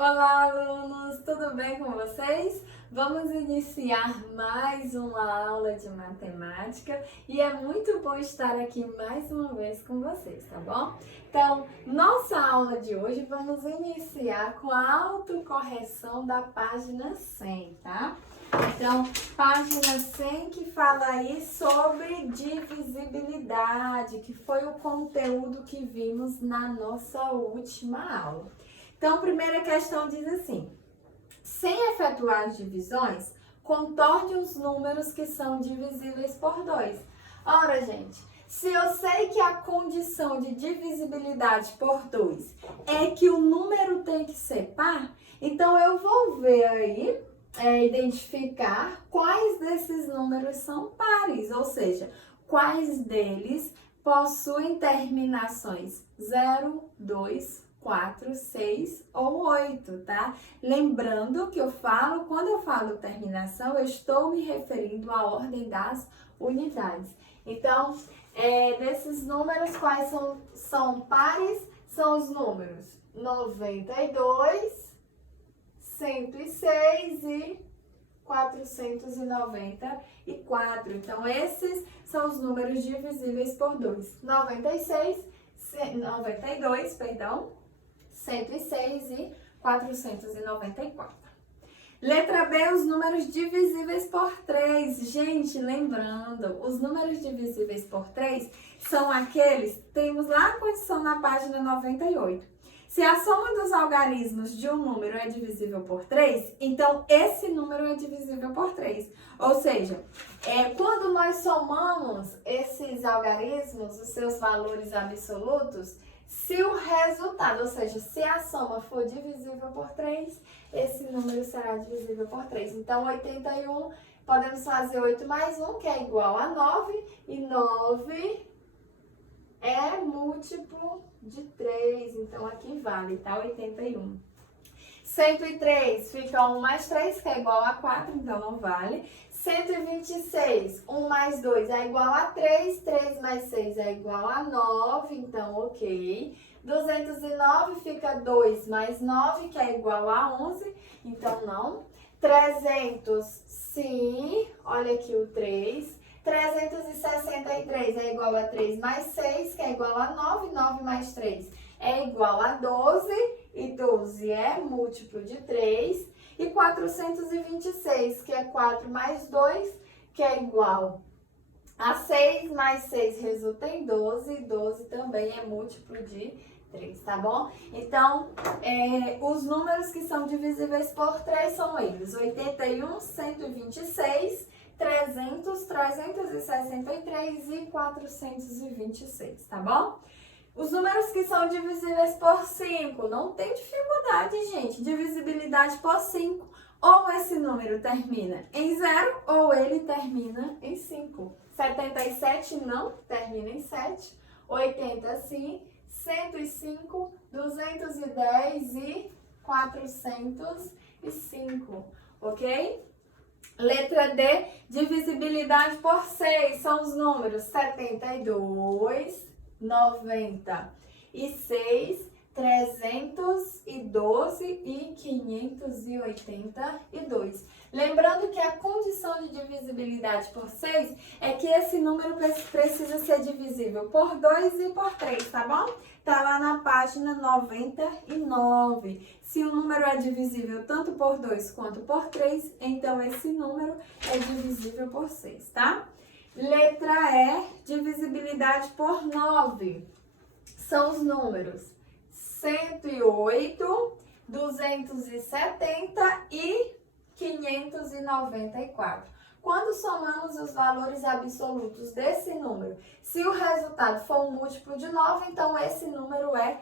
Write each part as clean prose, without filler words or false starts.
Olá, alunos! Tudo bem com vocês? Vamos iniciar mais uma aula de matemática e é muito bom estar aqui mais uma vez com vocês, tá bom? Então, nossa aula de hoje vamos iniciar com a autocorreção da página 100, tá? Então, página 100 que fala aí sobre divisibilidade, que foi o conteúdo que vimos na nossa última aula. Então, a primeira questão diz assim: sem efetuar as divisões, contorne os números que são divisíveis por 2. Ora, gente, se eu sei que a condição de divisibilidade por 2 é que o número tem que ser par, então eu vou ver aí, identificar quais desses números são pares, ou seja, quais deles possuem terminações 0, 2, 4, 6 ou 8, tá? Lembrando que quando eu falo terminação, eu estou me referindo à ordem das unidades. Então, desses números, quais são pares? São os números 92, 106 e 494. Então, esses são os números divisíveis por 2. 92, perdão. 106 e 494. Letra B, os números divisíveis por 3. Gente, lembrando, os números divisíveis por 3 são aqueles, temos lá a condição na página 98. Se a soma dos algarismos de um número é divisível por 3, então esse número é divisível por 3. Ou seja, quando nós somamos esses algarismos, os seus valores absolutos, se o resultado, ou seja, se a soma for divisível por 3, esse número será divisível por 3. Então, 81, podemos fazer 8 mais 1, que é igual a 9, e 9 é múltiplo de 3, então aqui vale, tá? 81. 103 fica 1 mais 3, que é igual a 4, então não vale. 126, 1 mais 2 é igual a 3, 3 mais 6 é igual a 9, então ok. 209 fica 2 mais 9, que é igual a 11, então não. 300, sim, olha aqui o 3. 363 é igual a 3 mais 6, que é igual a 9, 9 mais 3 é igual a 12, e 12 é múltiplo de 3, e 426, que é 4 mais 2, que é igual a 6, mais 6 resulta em 12, e 12 também é múltiplo de 3, tá bom? Então, os números que são divisíveis por 3 são eles: 81, 126, 300, 363 e 426, tá bom? Os números que são divisíveis por 5, não tem dificuldade, gente. Divisibilidade por 5. Ou esse número termina em 0, ou ele termina em 5. 77 não termina em 7. 80 sim. 105, 210 e 405, ok? Letra D, divisibilidade por 6, são os números 72, 96, 312 e 582. Lembrando que a condição de divisibilidade por 6 é que esse número precisa ser divisível por 2 e por 3, tá bom? Tá lá na página 99. Se o número é divisível tanto por 2 quanto por 3, então esse número é divisível por 6, tá? Letra E, divisibilidade por 9. São os números 108, 270 e 594. Quando somamos os valores absolutos desse número, se o resultado for um múltiplo de 9, então esse número é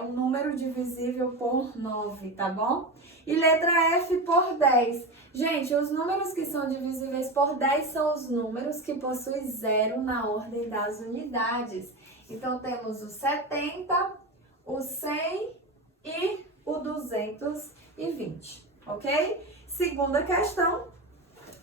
um número divisível por 9, tá bom? E letra F por 10. Gente, os números que são divisíveis por 10 são os números que possuem 0 na ordem das unidades. Então, temos o 70, o 100 e o 220, ok? Segunda questão,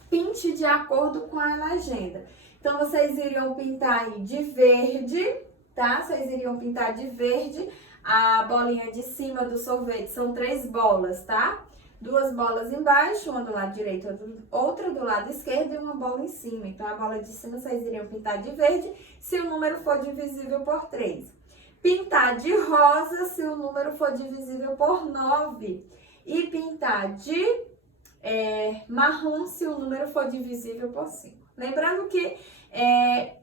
pinte de acordo com a legenda. Então, vocês iriam pintar aí de verde, tá? Vocês iriam pintar de verde A bolinha de cima do sorvete são 3 bolas, tá? 2 bolas embaixo, uma do lado direito, outra do lado esquerdo e uma bola em cima. Então, a bola de cima vocês iriam pintar de verde se o número for divisível por 3. Pintar de rosa se o número for divisível por 9. E pintar de marrom se o número for divisível por 5. Lembrando que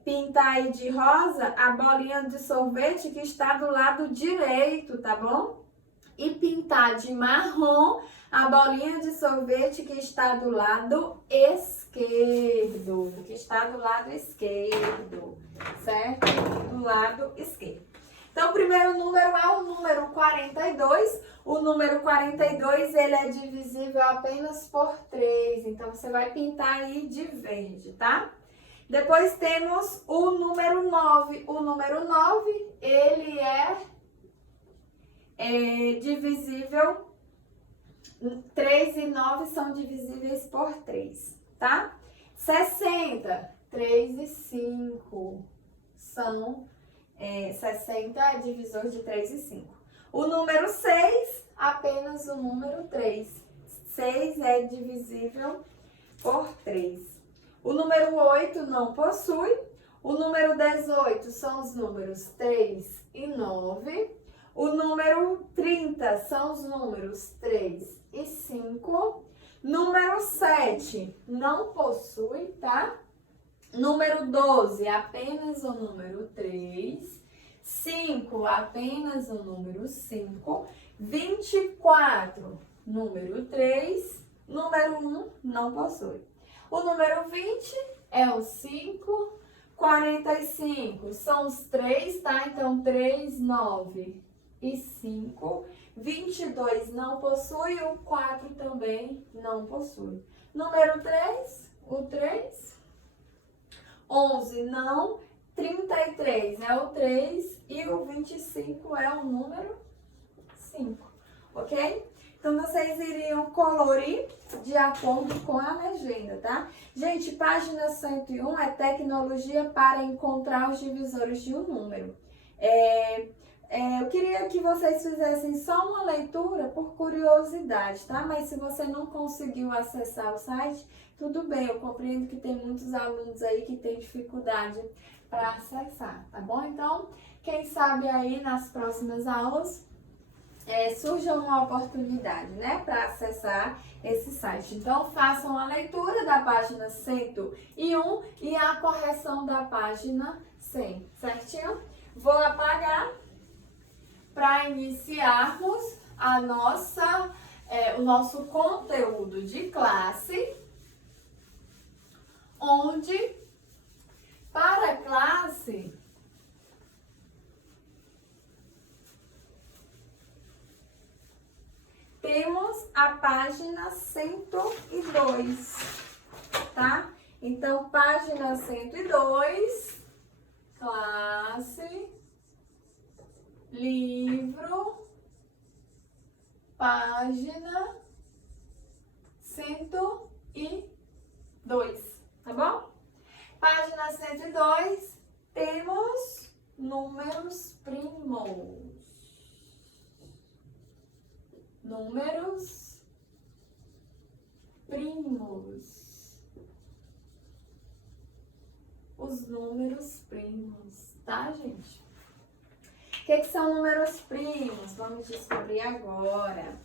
pintar aí de rosa a bolinha de sorvete que está do lado direito, tá bom? E pintar de marrom a bolinha de sorvete que está do lado esquerdo, certo? Do lado esquerdo. Então, o primeiro número é o número 42. O número 42, ele é divisível apenas por 3. Então, você vai pintar aí de verde, tá? Depois temos o número 9. O número 9, ele é divisível, 3 e 9 são divisíveis por 3, tá? 60, 3 e 5 são 60 é divisor de 3 e 5. O número 6, apenas o número 3. 6 é divisível por 3. O número 8 não possui. O número 18 são os números 3 e 9. O número 30 são os números 3 e 5. Número 7 não possui, tá? Número 12, apenas o número 3. 5, apenas o número 5. 24, número 3. Número 1 não possui. O número 20 é o 5. 45 são os 3, tá? Então, 3, 9 e 5. 22 não possui, o 4 também não possui. Número 3, o 3. 11 não, 33 é o 3 e o 25 é o número 5, ok? Então, vocês iriam colorir de acordo com a legenda, tá? Gente, página 101 é tecnologia para encontrar os divisores de um número. Eu queria que vocês fizessem só uma leitura por curiosidade, tá? Mas se você não conseguiu acessar o site, tudo bem, eu compreendo que tem muitos alunos aí que têm dificuldade para acessar, tá bom? Então, quem sabe aí nas próximas aulas surja uma oportunidade, né, para acessar esse site. Então, façam a leitura da página 101 e a correção da página 100, certinho? Vou apagar para iniciarmos o nosso conteúdo de classe, onde, para a classe, temos a página 102, tá? Então, página 102, classe, livro, página 102, tá bom? Página 102, temos números primos. Números primos. Os números primos, tá, gente? O que são números primos? Vamos descobrir agora.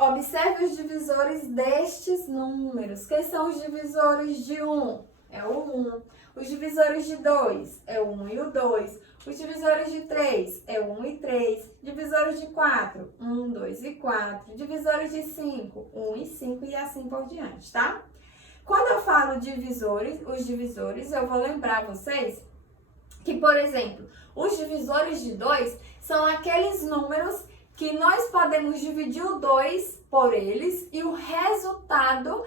Observe os divisores destes números. Quem são os divisores de 1? É o 1. Os divisores de 2 é o 1 e o 2. Os divisores de 3 é o 1 e 3. Divisores de 4, 1, 2 e 4. Divisores de 5, 1 e 5 e assim por diante, tá? Quando eu falo divisores, os divisores, eu vou lembrar vocês que, por exemplo, os divisores de 2 são aqueles números que nós podemos dividir o 2 por eles e o resultado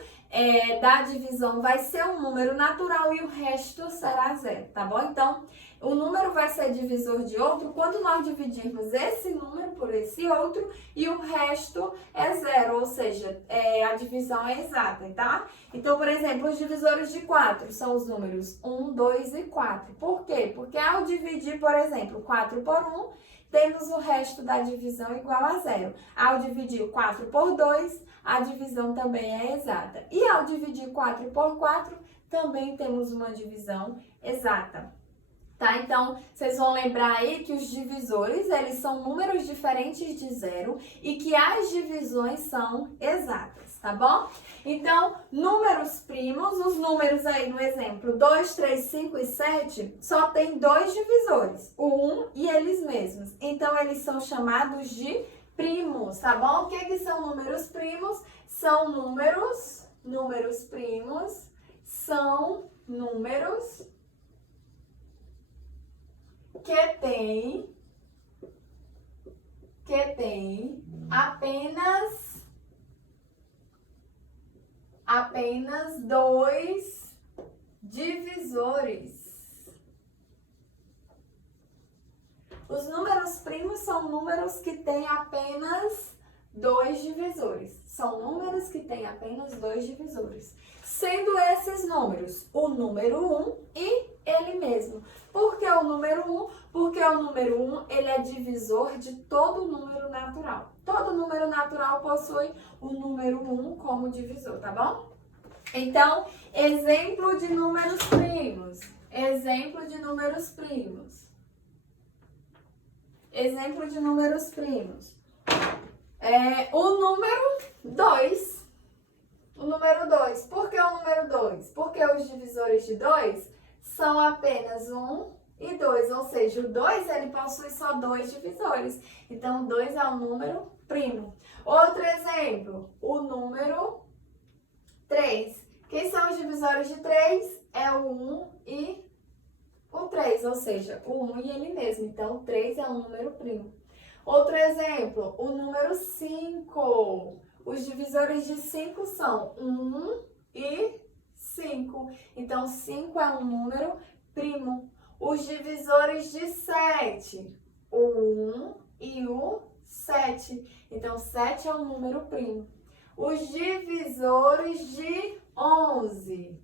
da divisão vai ser um número natural e o resto será 0, tá bom? Então, o número vai ser divisor de outro quando nós dividirmos esse número por esse outro e o resto é zero, ou seja, a divisão é exata, tá? Então, por exemplo, os divisores de 4 são os números 1, 2 e 4. Por quê? Porque ao dividir, por exemplo, 4 por 1, temos o resto da divisão igual a zero. Ao dividir 4 por 2, a divisão também é exata. E ao dividir 4 por 4, também temos uma divisão exata. Tá? Então, vocês vão lembrar aí que os divisores, eles são números diferentes de zero e que as divisões são exatas, tá bom? Então, números primos, os números aí no exemplo 2, 3, 5 e 7, só tem dois divisores, o 1 e eles mesmos. Então, eles são chamados de primos, tá bom? O que são números primos? São números primos, são números que tem apenas dois divisores. Os números primos são números que têm apenas dois divisores. São números que têm apenas dois divisores. Sendo esses números o número 1 e ele mesmo. Por que o número 1? Porque o número 1 ele é divisor de todo número natural. Todo número natural possui o número 1 como divisor, tá bom? Então, exemplo de números primos. Exemplo de números primos. Exemplo de números primos. O número 2. O número 2. Por que o número 2? Porque os divisores de 2 são apenas 1 e 2. Ou seja, o 2 ele possui só dois divisores. Então, o 2 é um número primo. Outro exemplo, o número 3. Quem são os divisores de 3? É o 1 e o 3, ou seja, o 1 e ele mesmo. Então, o 3 é um número primo. Outro exemplo, o número 5. Os divisores de 5 são 1 e 5. Então, 5 é um número primo. Os divisores de 7, o 1 e o 7. Então, 7 é um número primo. Os divisores de 11,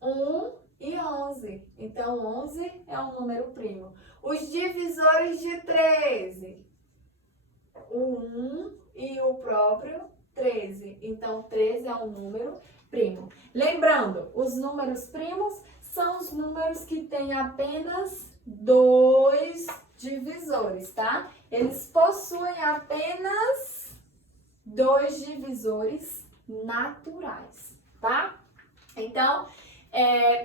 1 e 11. Então, 11 é um número primo. Os divisores de 13, o 1 e o próprio 13. Então, 13 é um número primo. Lembrando, os números primos são os números que têm apenas dois divisores, tá? Eles possuem apenas dois divisores naturais, tá? Então,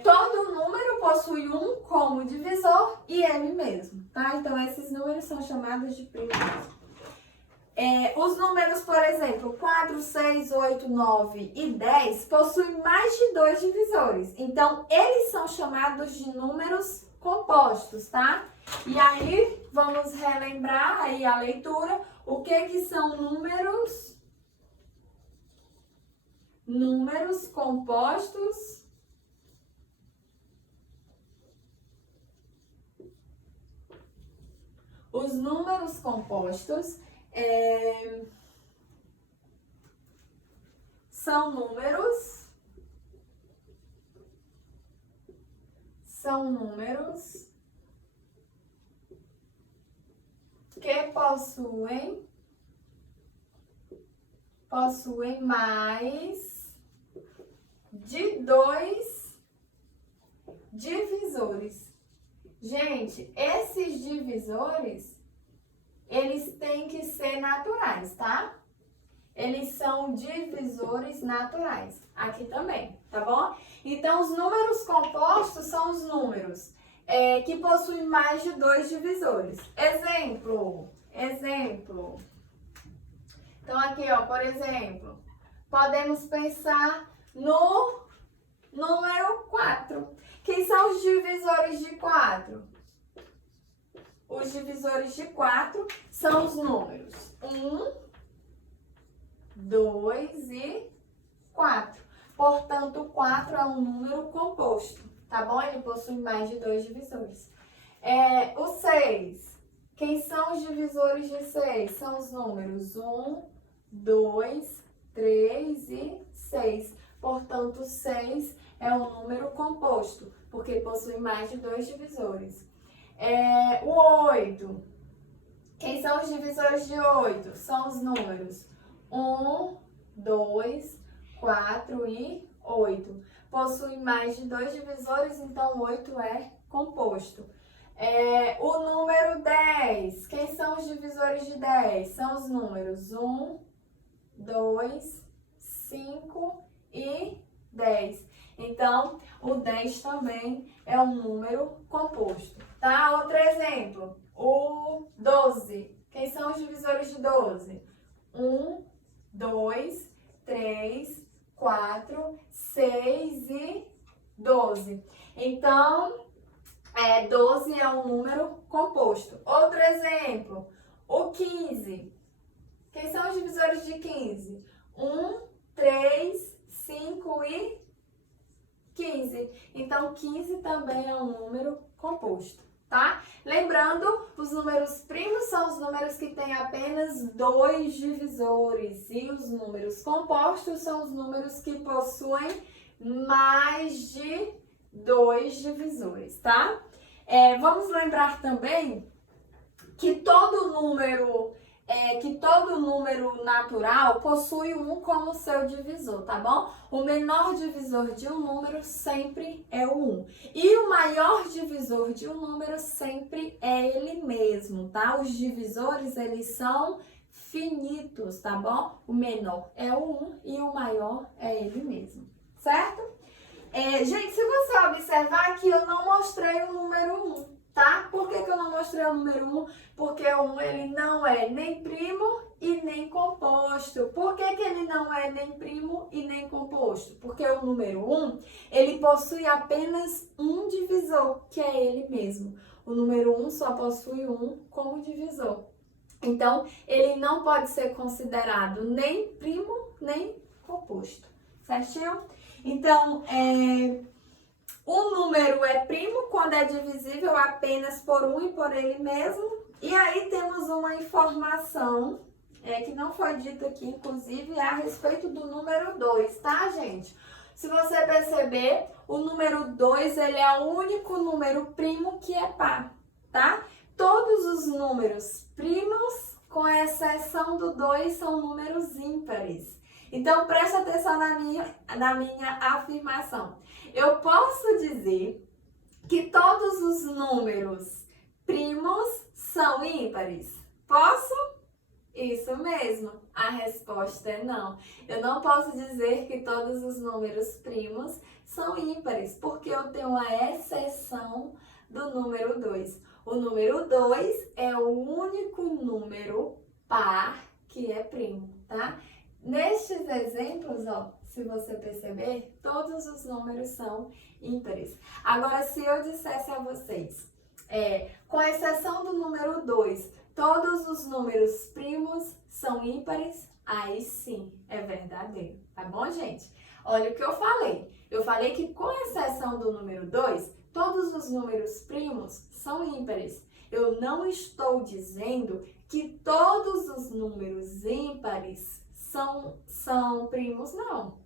todo número possui um como divisor e ele mesmo, tá? Então, esses números são chamados de primos. Os números, por exemplo, 4, 6, 8, 9 e 10 possuem mais de dois divisores. Então, eles são chamados de números compostos, tá? E aí, vamos relembrar aí a leitura. O que são números? Números compostos. Os números compostos são números que possuem mais de dois divisores. Gente, esses divisores, eles têm que ser naturais, tá? Eles são divisores naturais. Aqui também, tá bom? Então, os números compostos são os números que possuem mais de dois divisores. Exemplo. Então, aqui, ó, por exemplo, podemos pensar no número 4. Quem são os divisores de 4? Os divisores de 4 são os números 1, 2 e 4. Portanto, 4 é um número composto. tá bom? Ele possui mais de 2 divisores. O 6. Quem são os divisores de 6? São os números 1, 2, 3 e 6. Portanto, 6 é um número composto, porque possui mais de 2 divisores. O 8. Quem são os divisores de 8? São os números 1, 2, 4 e 8. Possui mais de 2 divisores, então 8 é composto. O número 10. Quem são os divisores de 10? São os números 1, 2, 5 e 10. Então, o 10 também é um número composto, tá? Outro exemplo, o 12. Quem são os divisores de 12? 1, 2, 3, 4, 6 e 12. Então, 12 é um número composto. Outro exemplo, o 15. Quem são os divisores de 15? 1, 3, 5 e 15. Então, 15 também é um número composto, tá? Lembrando, os números primos são os números que têm apenas 2 divisores. E os números compostos são os números que possuem mais de 2 divisores, tá? Vamos lembrar também que todo número natural possui um como seu divisor, tá bom? O menor divisor de um número sempre é o 1. E o maior divisor de um número sempre é ele mesmo, tá? Os divisores, eles são finitos, tá bom? O menor é o 1 e o maior é ele mesmo, certo? Gente, se você observar aqui, eu não mostrei o número 1, tá? Por que eu não mostrei o número 1? Porque o 1 ele não é nem primo e nem composto. Por que ele não é nem primo e nem composto? Porque o número 1, ele possui apenas um divisor, que é ele mesmo. O número 1 só possui um como divisor. Então, ele não pode ser considerado nem primo, nem composto. Certinho? Então, o número é primo quando é divisível apenas por 1 e por ele mesmo. E aí temos uma informação que não foi dita aqui, inclusive, a respeito do número 2, tá, gente? Se você perceber, o número 2, ele é o único número primo que é par, tá? Todos os números primos, com exceção do 2, são números ímpares. Então, preste atenção na minha afirmação. Eu posso dizer que todos os números primos são ímpares? Posso? Isso mesmo. A resposta é não. Eu não posso dizer que todos os números primos são ímpares, porque eu tenho a exceção do número 2. O número 2 é o único número par que é primo, tá? Nestes exemplos, ó, se você perceber, todos os números são ímpares. Agora, se eu dissesse a vocês, com exceção do número 2, todos os números primos são ímpares, aí sim, é verdadeiro, tá bom, gente? Olha o que eu falei. Eu falei que com exceção do número 2, todos os números primos são ímpares. Eu não estou dizendo que todos os números ímpares são primos, não.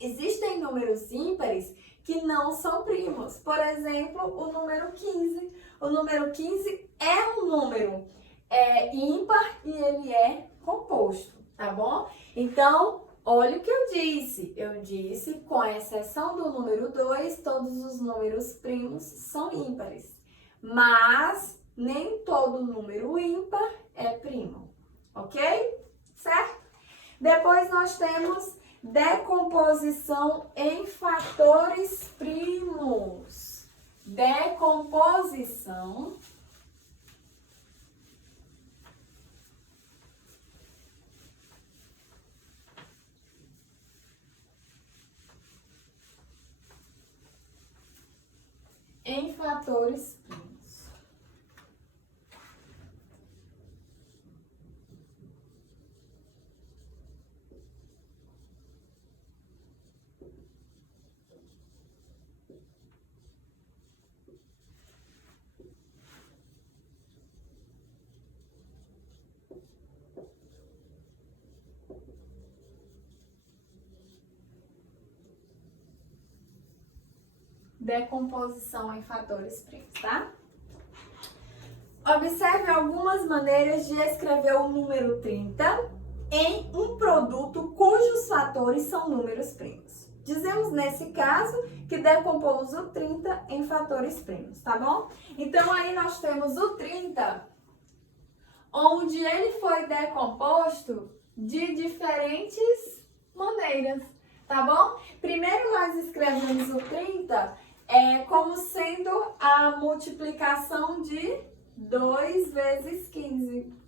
Existem números ímpares que não são primos. Por exemplo, o número 15. O número 15 é um número ímpar e ele é composto, tá bom? Então, olha o que eu disse. Eu disse, com exceção do número 2, todos os números primos são ímpares. Mas nem todo número ímpar é primo, ok? Certo? Depois nós temos decomposição em fatores primos. Decomposição em fatores primos. decomposição em fatores primos, tá? Observe algumas maneiras de escrever o número 30 em um produto cujos fatores são números primos. Dizemos nesse caso que decompomos o 30 em fatores primos, tá bom? Então aí nós temos o 30, onde ele foi decomposto de diferentes maneiras, tá bom? Primeiro nós escrevemos o 30 como sendo a multiplicação de 2 vezes 15.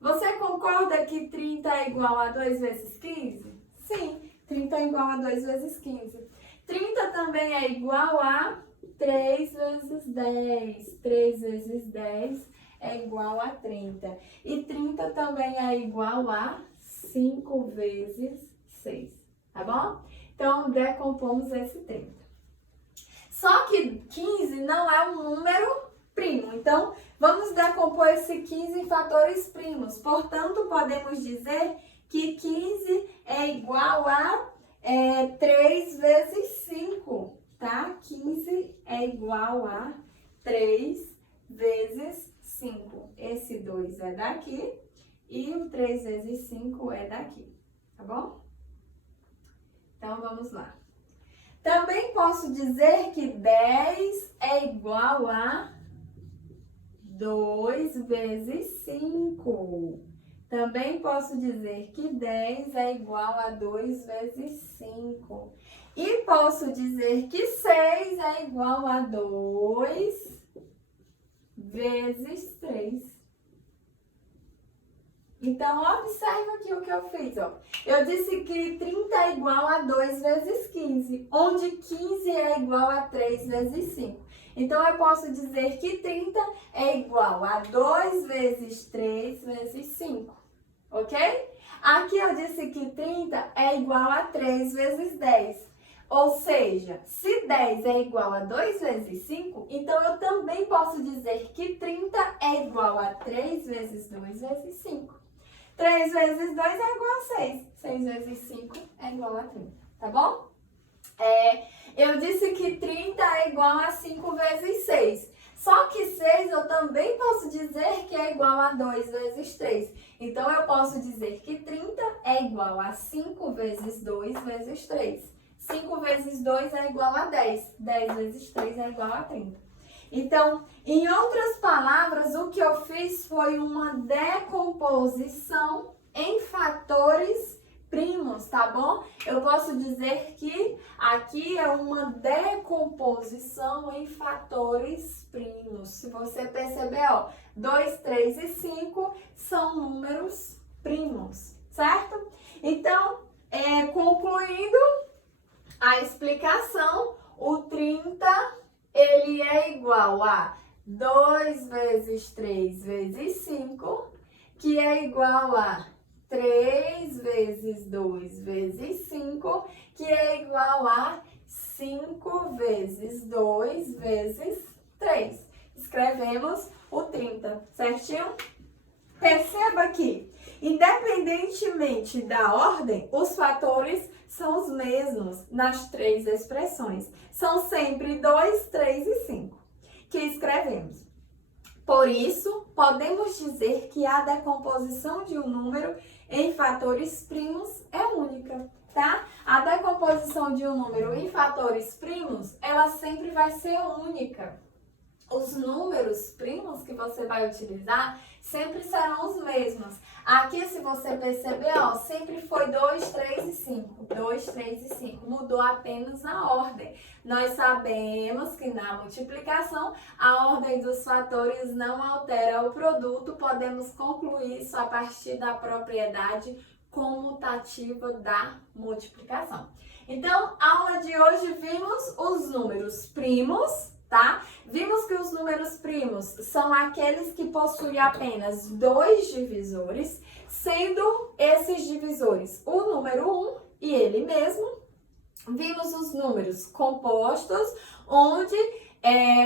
Você concorda que 30 é igual a 2 vezes 15? Sim, 30 é igual a 2 vezes 15. 30 também é igual a 3 vezes 10. 3 vezes 10 é igual a 30. E 30 também é igual a 5 vezes 6, tá bom? Então, decompomos esse 30. Só que 15 não é um número primo. Então, vamos decompor esse 15 em fatores primos. Portanto, podemos dizer que 15 é igual a 3 vezes 5, tá? 15 é igual a 3 vezes 5. Esse 2 é daqui e o 3 vezes 5 é daqui, tá bom? Então, vamos lá. Também posso dizer que 10 é igual a 2 vezes 5. Também posso dizer que 10 é igual a 2 vezes 5. E posso dizer que 6 é igual a 2 vezes 3. Então, observa aqui o que eu fiz, ó. Eu disse que 30 é igual a 2 vezes 15, onde 15 é igual a 3 vezes 5. Então, eu posso dizer que 30 é igual a 2 vezes 3 vezes 5, ok? Aqui eu disse que 30 é igual a 3 vezes 10. Ou seja, se 10 é igual a 2 vezes 5, então eu também posso dizer que 30 é igual a 3 vezes 2 vezes 5. 3 vezes 2 é igual a 6. 6 vezes 5 é igual a 30, tá bom? Eu disse que 30 é igual a 5 vezes 6. Só que 6 eu também posso dizer que é igual a 2 vezes 3. Então, eu posso dizer que 30 é igual a 5 vezes 2 vezes 3. 5 vezes 2 é igual a 10. 10 vezes 3 é igual a 30. Então, em outras palavras, o que eu fiz foi uma decomposição em fatores primos, tá bom? Eu posso dizer que aqui é uma decomposição em fatores primos. Se você perceber, ó, 2, 3 e 5 são números primos, certo? Então, concluindo a explicação, o 30... ele é igual a 2 vezes 3 vezes 5, que é igual a 3 vezes 2 vezes 5, que é igual a 5 vezes 2 vezes 3. Escrevemos o 30, certinho? Perceba que, independentemente da ordem, os fatores são os mesmos nas três expressões. São sempre 2, 3 e 5 que escrevemos. Por isso, podemos dizer que a decomposição de um número em fatores primos é única, tá? A decomposição de um número em fatores primos, ela sempre vai ser única. Os números primos que você vai utilizar sempre serão os mesmos. Aqui, se você perceber, ó, sempre foi 2, 3 e 5. 2, 3 e 5. Mudou apenas a ordem. Nós sabemos que na multiplicação, a ordem dos fatores não altera o produto. Podemos concluir isso a partir da propriedade comutativa da multiplicação. Então, aula de hoje vimos os números primos, tá? Vimos que os números primos são aqueles que possuem apenas 2 divisores, sendo esses divisores o número 1 e ele mesmo. Vimos os números compostos, onde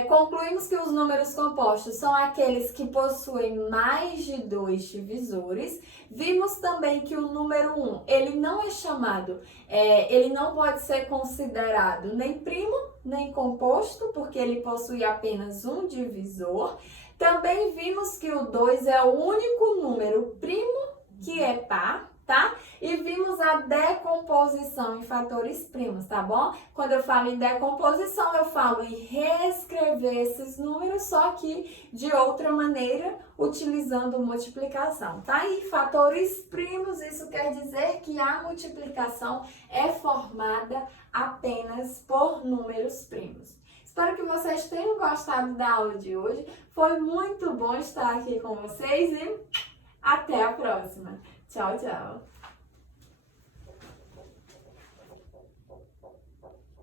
Concluímos que os números compostos são aqueles que possuem mais de 2 divisores. Vimos também que o número 1, ele não é chamado, ele não pode ser considerado nem primo, nem composto, porque ele possui apenas um divisor. Também vimos que o 2 é o único número primo que é par, tá? E vimos a decomposição em fatores primos, tá bom? Quando eu falo em decomposição, eu falo em reescrever esses números, só que de outra maneira, utilizando multiplicação, tá? E fatores primos, isso quer dizer que a multiplicação é formada apenas por números primos. Espero que vocês tenham gostado da aula de hoje. Foi muito bom estar aqui com vocês e até a próxima. Tchau, tchau!